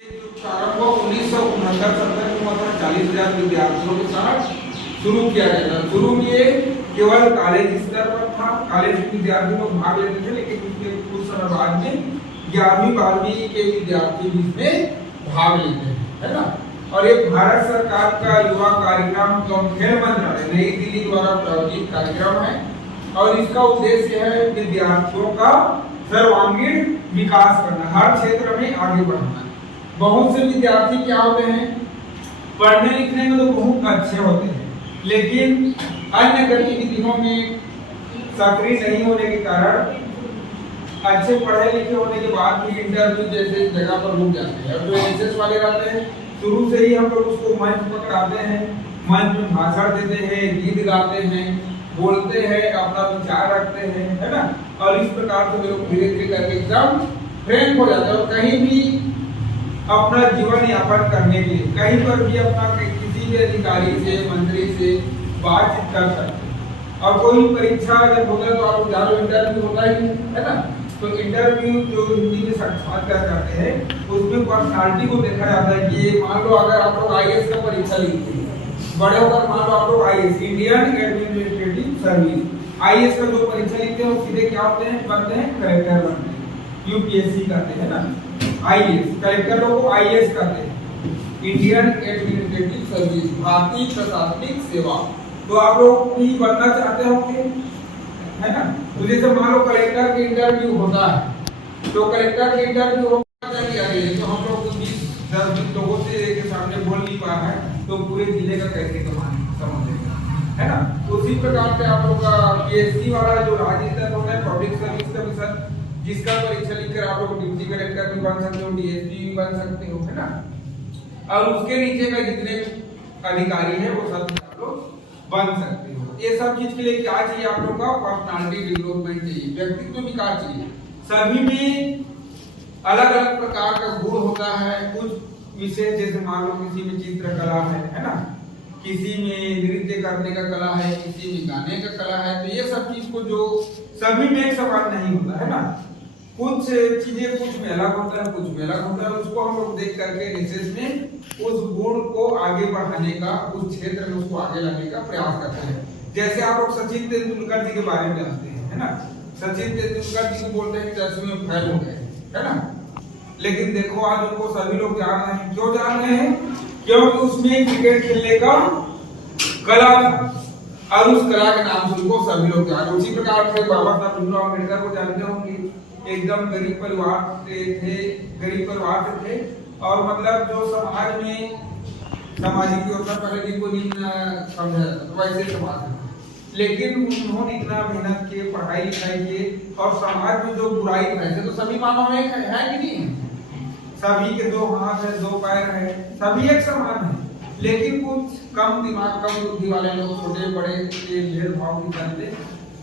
प्रारंभ 1969-70 में 40,000 विद्यार्थियों के साथ शुरू किया गया था। शुरू किए केवल कॉलेज स्तर पर था, कॉलेज के विद्यार्थी लोग भाग लेते थे, लेकिन उसके कुछ समय बाद में 11वीं 12वीं के विद्यार्थी भी इसमें भाग लेते हैं, है ना। और ये भारत सरकार का युवा कार्यक्रम एवं खेल मंत्रालय नई दिल्ली द्वारा प्रायोजित कार्यक्रम है और इसका उद्देश्य है विद्यार्थियों का सर्वांगीण विकास करना, हर क्षेत्र में आगे बढ़ना। बहुत से विद्यार्थी क्या होते हैं, पढ़ने लिखने में तो बहुत अच्छे होते हैं, लेकिन अन्य गतिविधियों में सक्रिय नहीं होने के कारण अच्छे पढ़े लिखे होने के बाद भी इंटरव्यू जैसे जगह पर रुक जाते हैं। और जो एनएसएस वाले रहते हैं, शुरू से ही हम लोग उसको मंच पकड़ाते हैं, मंच में भाषण देते हैं, गीत गाते हैं, बोलते हैं, अपना विचार रखते हैं, है ना। और इस प्रकार से लोग धीरे धीरे करके एकदम फ्रेंड हो जाते हैं और कहीं भी अपना जीवन यापन करने के लिए कहीं पर भी अपना किसी भी अधिकारी से मंत्री से बातचीत कर सकते हैं। और कोई परीक्षा जब होता है तो आप जानो इंटरव्यू होता ही है ना, तो इंटरव्यू जो हिंदी में साक्षात्कार करते हैं उसमें पर्सनालिटी को देखा जाता है कि मान लो अगर आप लोग आईएएस का परीक्षा लिखते हैं, बड़े होकर मान लो आप लोग IAS Indian administrative service IAS का जो परीक्षा लिखते हैं वो सीधे क्या होते हैं, बनते हैं कलेक्टर बनते हैं, यूपीएससी करते हैं ना। आईएएस कलेक्टर लोगों को आईएएस कहते हैं, इंडियन एडमिनिस्ट्रेटिव सर्विस, भारतीय प्रशासनिक सेवा। तो आप लोग भी बनना चाहते होंगे, है ना। तो जैसे मान लो कलेक्टर के इंटरव्यू होता है, तो कलेक्टर के इंटरव्यू होना चाहिए, तो हम लोग 20 लोगों से के सामने बोल नहीं पा रहे हैं तो पूरे जिले का कैसे समझेगा, है ना। उसी प्रकार से आप लोग का पीएससी वाला जो राज्य स्तर होता है, पब्लिक सर्विस कमीशन, जिसका परीक्षा लिखकर आप लोग डिप्टी कलेक्टर भी बन सकते हो, डीएसपी भी बन सकते हो, है ना। और उसके नीचे का जितने अधिकारी है वो सब आप लोग बन सकते हो। ये सब चीज के लिए क्या चाहिए आप लोग का, पर्सनालिटी डेवलपमेंट चाहिए, व्यक्तित्व विकास चाहिए। सभी में अलग अलग प्रकार का गुण होता है, कुछ विशेष जैसे मान लो किसी में चित्रकला है ना, किसी में नृत्य करने का कला है, किसी में गाने का कला है। तो ये सब चीज को जो सभी में एक समान नहीं होता है ना, कुछ चीजें कुछ में अलग होता है, कुछ में अलग होता है। उसको हम लोग देख करके रिसर्च में उस गुण को आगे बढ़ाने का, उस क्षेत्र में उसको आगे लाने का प्रयास करते हैं। जैसे आप लोग सचिन तेंदुलकर जी के बारे में जानते हैं, है ना। सचिन तेंदुलकर जी को बोलते हैं चर्च में फेल हो गए, है ना। लेकिन देखो आज उनको सभी लोग जान रहे हैं। क्यों जान रहे हैं? क्योंकि उसमें क्रिकेट खेलने का कला था और उस कला के नाम से उनको सभी लोग जान। उसी प्रकार से बाबा साहब भीमराव अम्बेडकर को जानते होंगे, एकदम गरीब परिवार से थे, गरीब परिवार से थे और मतलब जो समाज में सामाजिक व्यवस्था पहले भी कोई नहीं समझा जाता तो वैसे समाज में, लेकिन उन्होंने इतना मेहनत किए, पढ़ाई लिखाई किए और समाज में जो बुराई फैले, तो सभी मानव में है कि नहीं, सभी के दो हाथ है, दो पैर है, सभी एक समान है। लेकिन कुछ कम दिमाग, कम बुद्धि वाले लोग छोटे बड़े के भेदभाव के चलते,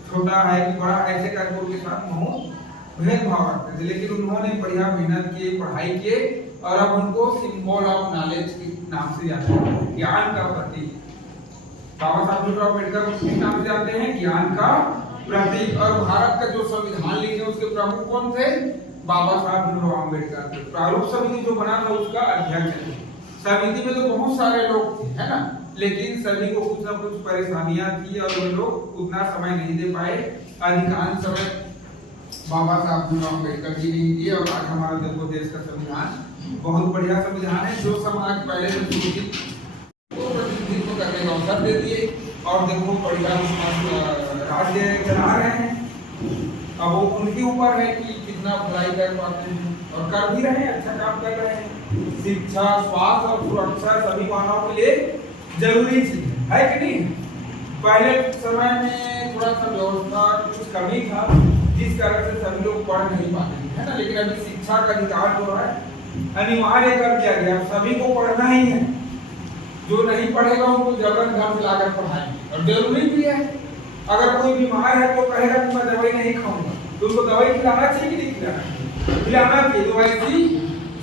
छोटा है कि बड़ा ऐसे करके उनके साथ भेदभाव रखते थे। लेकिन उन्होंने बढ़िया मेहनत की, पढ़ाई किए और अब उनको सिंबल ऑफ नॉलेज के नाम से जानते हैं, ज्ञान का प्रतीक। बाबा साहब भीमराव अम्बेडकर को किस नाम से जानते हैं? ज्ञान का प्रतीक। और भारत का जो संविधान लिखे उसके प्रमुख कौन थे? बाबा साहब भीमराव अम्बेडकर। प्रारूप समिति जो बना था उसका अध्यक्ष थे। समिति में तो बहुत सारे लोग थे, है ना, लेकिन सभी को कुछ न कुछ परेशानियां थी और वे लोग उतना समय नहीं दे पाए। अधिकांश समय बाबा साहब भीमराव अम्बेडकर जी ने दिए और आज हमारा देखो देश का संविधान बहुत बढ़िया संविधान है, जो समाज पहले से प्रतिनिधित्व करने का अवसर दे दिए और देखो बढ़िया राज्य चला रहे हैं। अब वो उनके ऊपर है कि कितना भलाई कर पाते हैं और कर भी रहे हैं, अच्छा काम कर रहे हैं। शिक्षा, स्वास्थ्य और सुरक्षा सभी मानव के लिए जरूरी चीज है कि नहीं। पहले समय में थोड़ा सा व्यवस्था कुछ कमी था जिस कारण से सभी लोग पढ़ नहीं पाते थे, है ना। लेकिन अभी शिक्षा का अधिकार जो है अनिवार्य कर दिया गया, सभी को पढ़ना ही है। जो नहीं पढ़ेगा उनको जबरन घर से लाकर पढ़ाएंगे और जरूरी भी है। अगर कोई बीमार है तो कहेगा कि मैं दवाई नहीं खाऊंगा, तो उसको दवाई खिलाना चाहिए कि नहीं खिलाना? खिलाना चाहिए। तो ऐसी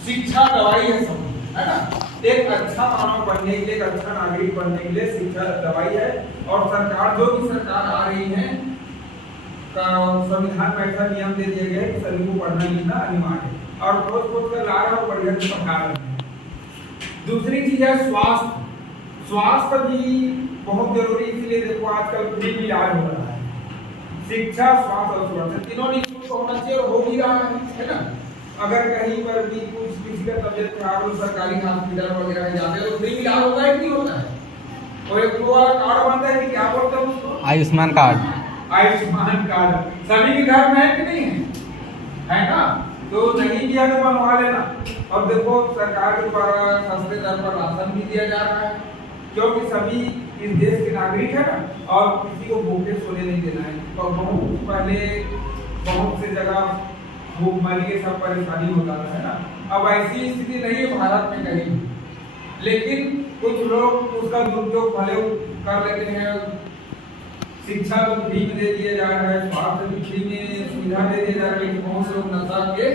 शिक्षा दवाई है सब, है ना। एक अच्छा मानव बनने के लिए, एक अच्छा नागरिक बनने के लिए शिक्षा दवाई है। और सरकार जो भी सरकार आ रही है संविधान में ऐसा नियम दे दिया गया है कि सभी को पढ़ना लिखना अनिवार्य है। और ठोस कर ला रहे हो, बढ़िया से पका रहे हैं। दूसरी चीज है स्वास्थ्य। स्वास्थ्य भी बहुत जरूरी, इसलिए देखो आजकल फ्री भी इलाज हो रहा है। शिक्षा, स्वास्थ्य और सुरक्षा तीनों निःशुल्क होना चाहिए और हो भी रहा है ना। अगर कहीं पर भी कुछ किसी का तबियत खराब हो, सरकारी हॉस्पिटल वगैरह में जाते हैं तो फ्री इलाज होता है कि नहीं होता है? और एक वो कार्ड बनता है कि क्या बोलते हैं उसको, आयुष्मान कार्ड। आयुष्मान कार्ड सभी के घर में है कि नहीं है? है ना? तो नहीं भी है तो बनवा लेना। और देखो सरकार के द्वारा सस्ते दर पर राशन भी दिया जा रहा है, क्योंकि सभी इस देश के नागरिक है ना, और किसी को भूखे सोने नहीं देना है। तो बहुत पहले बहुत से जगह भूखमरी के सब परेशानी होता था, है ना। अब ऐसी स्थिति नहीं है भारत में कहीं, लेकिन कुछ लोग उसका दुरुपयोग भले कर लेते हैं। शिक्षा तो फ्री में दे दिया जा रहा है, स्वास्थ्य भी फ्री में सुविधा दे दिया जा रहा है, लेकिन बहुत से लोग नशा के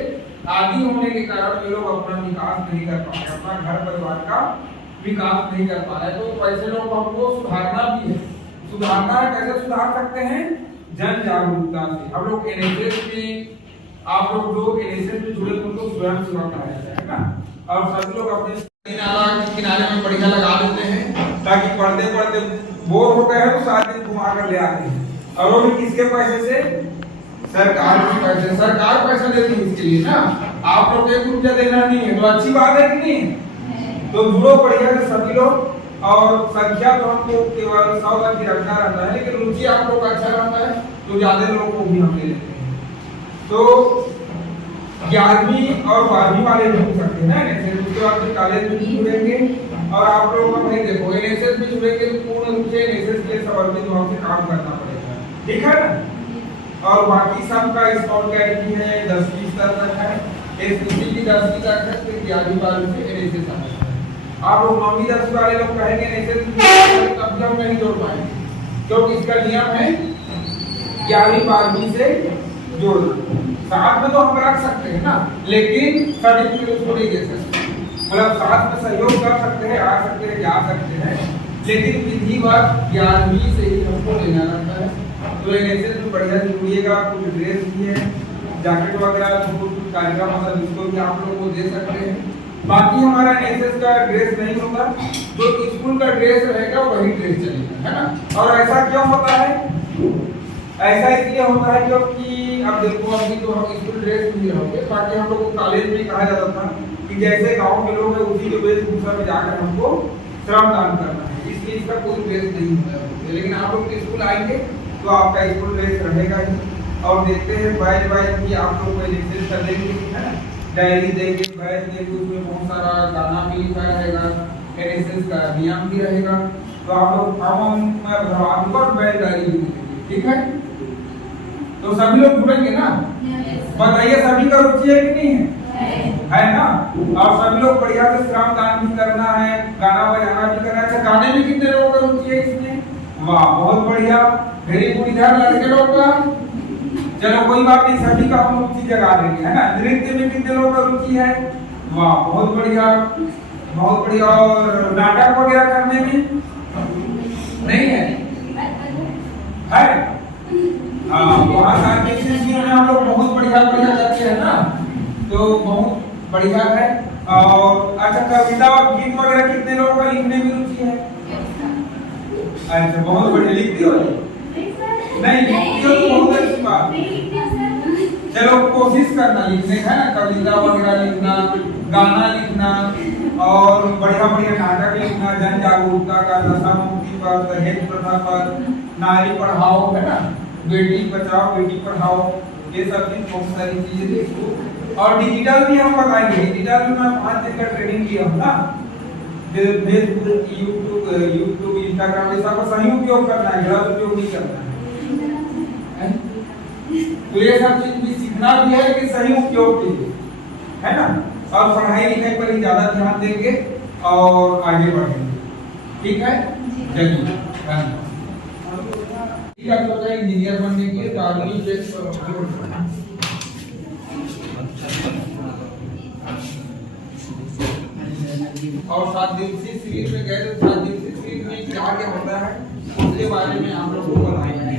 आदि होने के कारण वे लोग अपना विकास नहीं कर पा रहे, अपना घर परिवार का विकास नहीं कर पा रहे। तो ऐसे लोग हमको सुधारना भी है। सुधारना है, कैसे सुधार सकते हैं? जन जागरूकता से। हम लोग एनएसएस में, आप लोग जो एनएसएस में जुड़े उनको स्वयं सेवा कहा जाता है ना, और सभी लोग अपने नाला के किनारे में बढ़िया लगा देते हैं, ताकि पढ़ते पढ़ते बोर हो गए हैं तो 7 दिन घुमा कर ले आते हैं। और वो भी किसके पैसे से? सरकार के पैसे। सरकार पैसा देती है इसके लिए ना, आप लोग 1 रुपया देना नहीं है। तो अच्छी बात है कि नहीं? तो जुड़ो बढ़िया से सभी लोग। और संख्या तो हमको केवल 100 तक ही रखना रहता है, लेकिन रुचि आप लोग का अच्छा रहता है तो ज्यादा लोगों को भी हम ले लेते हैं। तो 11वीं और 12वीं वाले भी हो सकते हैं ना, उसके बाद फिर कॉलेज में भी जुड़ेंगे। और आप लोगों को नहीं देखो एनएसएस में जुड़ेंगे तो पूर्ण रूप से एनएसएस के समर्पित भाव से काम करना पड़ेगा, ठीक है ना। और बाकी सबका स्काउट कैडेट है 10वीं स्तर तक है, एसपीसी की 10वीं तक है, फिर 11वीं 12वीं से एनएसएस आता है। आप लोग 9वीं 10वीं वाले लोग कहेंगे एनएसएस तब हम नहीं जोड़ पाएंगे, क्योंकि इसका नियम है 11वीं 12वीं से जोड़ना। साथ में तो हम रख सकते हैं ना, लेकिन सर्टिफिकेट उसको नहीं दे सकते। मतलब साथ में सहयोग कर सकते हैं, आ सकते हैं, जा सकते हैं, लेकिन विधिवत 11वीं से ही हमको लेना रहता है। तो एनएसएस में बढ़िया से जुड़िएगा। कुछ ड्रेस भी है, जैकेट वगैरह, कुछ कार्यक्रम मतलब इसको भी आप लोगों को दे सकते हैं। बाकी हमारा एनएसएस का ड्रेस नहीं होगा, जो स्कूल का ड्रेस रहेगा वही ड्रेस चलेगा, है ना। और ऐसा क्यों होता है? ऐसा इसलिए होता है क्योंकि अब देखो अभी तो हम स्कूल ड्रेस में रहोगे, बाकी हम लोग को कॉलेज में कहा जाता था कि जैसे गांव के लोग हैं उसी के वेशभूषा में जाकर हमको श्रमदान करना है, इसलिए इसका कोई ड्रेस नहीं होता है। लेकिन आप लोग स्कूल आएंगे तो आपका स्कूल ड्रेस रहेगा ही। और देखते हैं बैच बैच भी आप लोग को एनएसएस कर देंगे, है ना, डायरी देंगे, बैच देंगे, उसमें बहुत सारा गाना भी लिखा रहेगा, एनएसएस का नियम भी रहेगा। तो आप लोग फॉर्म में भरवा दूंगा और बैच डायरी भी देंगे, ठीक है। तो सभी लोग जुड़ेंगे ना? बताइए सभी का रुचि है कि नहीं है ना? और सभी लोग बढ़िया से श्रमदान भी करना है, गाना बजाना भी करना है। गाने में कितने लोगों का रुचि है इसमें? वाह, बहुत बढ़िया, वेरी गुड। इधर लड़के लोग का चलो कोई बात नहीं, सभी का हम रुचि जगा देंगे, है ना। नृत्य में कितने लोगों का रुचि है? वाह, बहुत बढ़िया, बहुत बढ़िया। और नाटक वगैरह करने में नहीं है? है वहाँ हम लोग बहुत बढ़िया बढ़िया करते हैं ना, तो बहुत बढ़िया है। और अच्छा, कविता और गीत वगैरह कितने लोगों का लिखने में रुचि है? अच्छा, बहुत बढ़िया। लिखती हो? नहीं लिखती हो तो बहुत अच्छी बात। चलो कोशिश करना लिखने का, है ना, कविता वगैरह लिखना, गाना लिखना, और बढ़िया बढ़िया नाटक लिखना, जन जागरूकता का, नशा मुक्ति पर, दहेज प्रथा पर, नारी पढ़ाओ, है ना, बेटी बचाओ बेटी पढ़ाओ, ये सब चीज बहुत सारी चीजें देखो। और डिजिटल भी हम बताएंगे। डिजिटल में मैं 5 दिन का ट्रेनिंग किया हूँ ना, फेसबुक, यूट्यूब, इंस्टाग्राम, ये सब का सही उपयोग करना है, गलत उपयोग नहीं करना है। तो ये सब चीज भी सीखना भी है, लेकिन सही उपयोग के लिए, है ना। और पढ़ाई लिखाई पर ही ज्यादा ध्यान देंगे और आगे बढ़ेंगे, ठीक है। चलिए धन्यवाद। इंजीनियर बनने के लिए आर्मी बेस पर और 7 दिवसीय शिविर में गए तो 7 दिवसीय शिविर में क्या क्या होता है उसके बारे में आप लोगों को बताएंगे।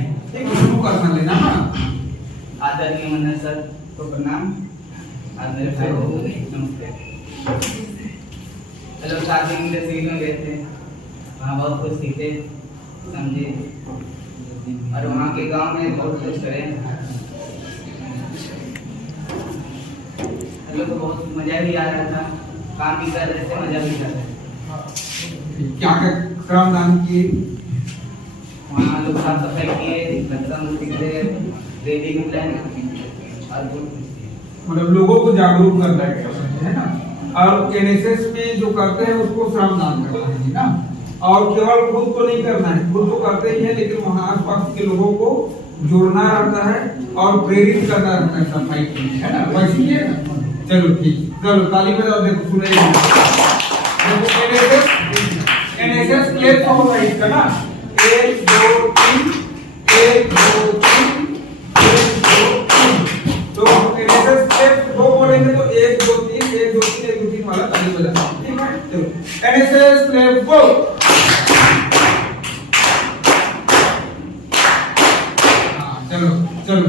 शुरू करना लेना ना। आदरणीय मंडल सर को प्रणाम। आज मेरे भाई को नमस्ते। हेलो, स्टार्टिंग में सीखने गए थे, वहाँ बहुत कुछ सीखे समझे, और वहाँ के गांव में बहुत कुछ करे। हम लोग को बहुत मजा भी आ रहा था, काम भी कर रहे थे, मजा भी कर रहे थे। क्या क्या श्रमदान किए? वहाँ लोग साफ सफाई किए, बच्चा सीखे, रेडिंग प्लान और बहुत कुछ किए। मतलब लोगों को जागरूक करना है ना। और एनएसएस में जो करते हैं उसको श्रमदान करना है ना। और केवल खुद को नहीं करना है, खुद तो करते ही है, लेकिन वहाँ आसपास के लोगों को जोड़ना रहता है और प्रेरित करना रहता है सफाई के लिए, है ना। वैसे ही है ना। चलो ठीक, चलो ताली बजाओ। देखो सुनिए, एनएसएस क्लेम होगा इसका ना, 1 2 3, 1 2 3, 1 2 3। तो हम एनएसएस क्लेम दो बोलेंगे तो 1 2 3, 1 2 3, 1 2 3 वाला ताली बजाओ, ठीक है। चलो एनएसएस क्लेम गो। चलो चलो।